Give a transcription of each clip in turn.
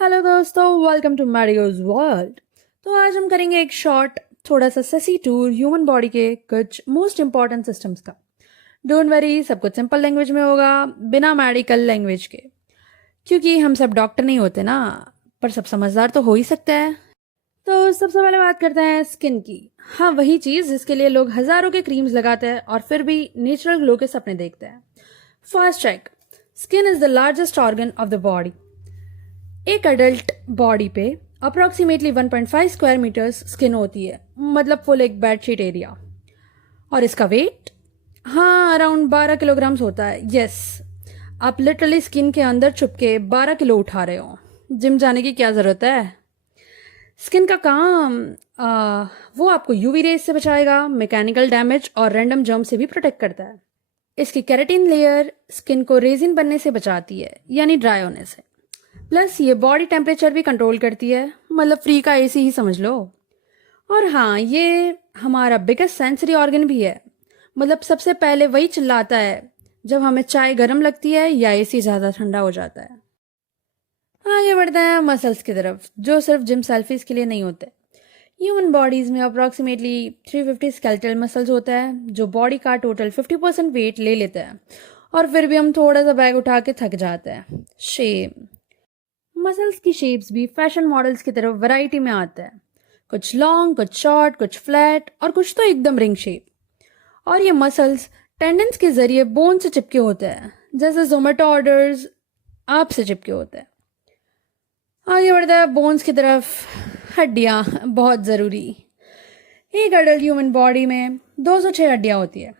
Hello दोस्तों, welcome to मैडियोज world. तो आज हम करेंगे एक शॉर्ट थोड़ा सा ससी टूर ह्यूमन बॉडी के कुछ मोस्ट इंपॉर्टेंट सिस्टम्स का। डोंट वरी, सब कुछ सिंपल लैंग्वेज में होगा, बिना मेडिकल लैंग्वेज के, क्योंकि हम सब डॉक्टर नहीं होते ना, पर सब समझदार तो हो ही सकते हैं। तो सबसे पहले बात करते हैं स्किन की। हाँ, वही चीज़ जिसके लिए लोग हज़ारों के क्रीम्स लगाते हैं और फिर भी नेचुरल ग्लो के सपने देखते हैं। First check, skin is the largest organ of the body. एक अडल्ट बॉडी पे अप्रॉक्सीमेटली 1.5 स्क्वायर मीटर्स स्किन होती है, मतलब फुल एक बेडशीट एरिया। और इसका वेट अराउंड 12 किलोग्राम्स होता है। यस, आप लिटरली स्किन के अंदर छुप के 12 किलो उठा रहे हो। जिम जाने की क्या ज़रूरत है। स्किन का काम वो आपको यूवी रेज से बचाएगा, मैकेनिकल डैमेज और रैंडम जर्म से भी प्रोटेक्ट करता है। इसकी केराटिन लेयर स्किन को रेजिन बनने से बचाती है, यानी ड्राई होने से। प्लस ये बॉडी टेम्परेचर भी कंट्रोल करती है, मतलब फ्री का एसी ही समझ लो। और हाँ, ये हमारा बिगेस्ट सेंसरी ऑर्गन भी है, मतलब सबसे पहले वही चिल्लाता है जब हमें चाय गर्म लगती है या एसी ज़्यादा ठंडा हो जाता है। आगे बढ़ते हैं मसल्स की तरफ, जो सिर्फ जिम सेल्फीज के लिए नहीं होते। ह्यूमन बॉडीज में अप्रॉक्सीमेटली 350 स्केलेटल मसल्स होता है, जो बॉडी का टोटल 50% वेट ले लेते हैं, और फिर भी हम थोड़ा सा बैग उठा के थक जाते हैं। शेम। मसल्स की शेप्स भी फैशन मॉडल्स की तरफ वैरायटी में आता है, कुछ लॉन्ग, कुछ शॉर्ट, कुछ फ्लैट और कुछ तो एकदम रिंग शेप। और ये मसल्स टेंडन्स के जरिए बोन से चिपके होते हैं, जैसे जोमेटो ऑर्डर्स आप से चिपके होते हैं। आगे बढ़ता है बोन्स की तरफ। हड्डियाँ बहुत ज़रूरी। एक अडल्ट ह्यूमन बॉडी में 206 हड्डियाँ होती है,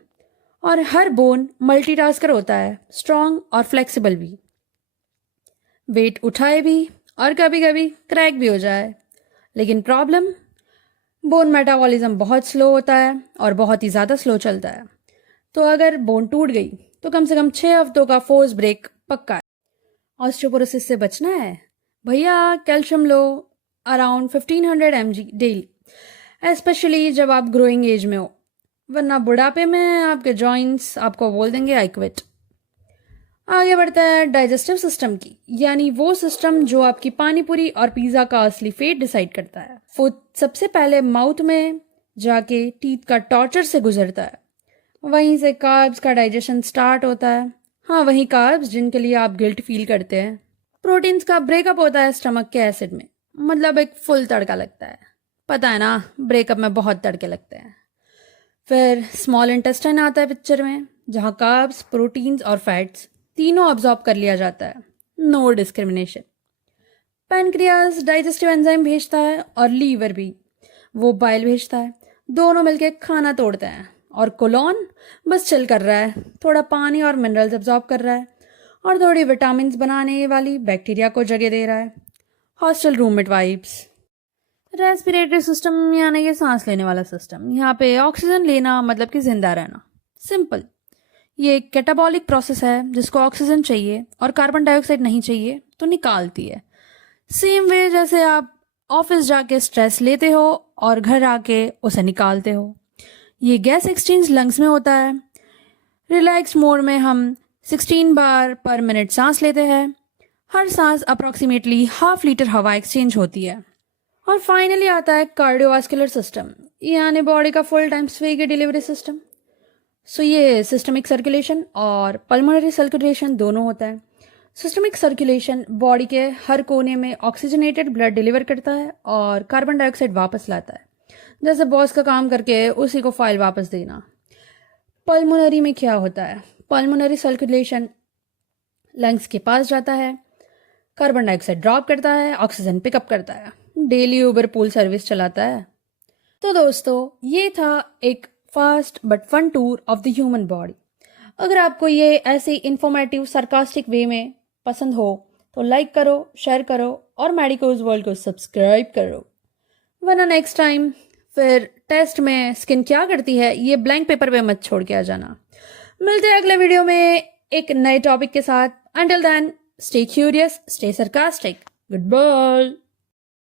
और हर बोन मल्टीटास्कर होता है, स्ट्रॉन्ग और फ्लेक्सिबल भी। वेट उठाए भी और कभी कभी क्रैक भी हो जाए। लेकिन प्रॉब्लम, बोन मेटाबॉलिज्म बहुत स्लो होता है और बहुत ही ज़्यादा स्लो चलता है। तो अगर बोन टूट गई तो कम से कम 6 हफ्तों का फोर्स ब्रेक पक्का है। ऑस्टियोपोरोसिस से बचना है भैया, कैल्शियम लो अराउंड 1500 mg डेली, स्पेशली जब आप ग्रोइंग एज में हो, वरना बुढ़ापे में आपके जॉइंट्स आपको बोल देंगे आई क्विट। आगे बढ़ता है डाइजेस्टिव सिस्टम की, यानी वो सिस्टम जो आपकी पानीपुरी और पिज़्ज़ा का असली फेट डिसाइड करता है। फूड सबसे पहले माउथ में जाके टीथ का टॉर्चर से गुजरता है, वहीं से कार्ब्स का डाइजेशन स्टार्ट होता है। हाँ, वही कार्ब्स जिनके लिए आप गिल्ट फील करते हैं। प्रोटीन्स का ब्रेकअप होता है स्टमक के एसिड में, मतलब एक फुल तड़का लगता है। पता है ना, ब्रेकअप में बहुत तड़के लगते हैं। फिर स्मॉल इंटेस्टाइन आता है पिक्चर में, जहाँ कार्ब्स, प्रोटीन्स और फैट्स तीनों ऑब्जॉर्ब कर लिया जाता है, no discrimination. Pancreas digestive enzyme भेजता है और लीवर भी, वो बाइल भेजता है। दोनों मिलके खाना तोड़ते हैं। और कोलोन बस चिल कर रहा है, थोड़ा पानी और मिनरल्स अब्जॉर्ब कर रहा है, और थोड़ी विटामिन बनाने वाली बैक्टीरिया को जगह दे रहा है। Hostel roommate vibes. Respiratory system यानी कि सांस लेने वाला सिस्टम, यहाँ पे ऑक्सीजन लेना मतलब कि जिंदा रहना। सिंपल, ये एक कैटाबॉलिक प्रोसेस है जिसको ऑक्सीजन चाहिए और कार्बन डाइऑक्साइड नहीं चाहिए तो निकालती है। सेम वे जैसे आप ऑफिस जाके स्ट्रेस लेते हो और घर आके उसे निकालते हो। ये गैस एक्सचेंज लंग्स में होता है। रिलैक्स मोड में हम 16 बार पर मिनट सांस लेते हैं। हर सांस अप्रॉक्सीमेटली ½ लीटर हवा एक्सचेंज होती है। और फाइनली आता है कार्डियोवास्कुलर सिस्टम, यानी बॉडी का फुल टाइम स्वेग डिलीवरी सिस्टम। सो ये सिस्टमिक सर्कुलेशन और पल्मोनरी सर्कुलेशन दोनों होता है। सिस्टमिक सर्कुलेशन बॉडी के हर कोने में ऑक्सीजनेटेड ब्लड डिलीवर करता है और कार्बन डाइऑक्साइड वापस लाता है, जैसे बॉस का काम करके उसी को फाइल वापस देना। पल्मोनरी में क्या होता है, पल्मोनरी सर्कुलेशन लंग्स के पास जाता है, कार्बन डाइऑक्साइड ड्रॉप करता है, ऑक्सीजन पिकअप करता है, डेली ऊबर पूल सर्विस चलाता है। तो दोस्तों, ये था एक fast but fun tour of the human body. अगर आपको ये ऐसे इंफॉर्मेटिव सरकास्टिक वे में पसंद हो तो लाइक करो, शेयर करो और मेडिकोज वर्ल्ड को सब्सक्राइब करो, वरना नेक्स्ट टाइम फिर टेस्ट में स्किन क्या करती है ये ब्लैंक पेपर पे मत छोड़ के आ जाना। मिलते हैं अगले वीडियो में एक नए टॉपिक के साथ। Until then, stay curious, stay sarcastic, good bye.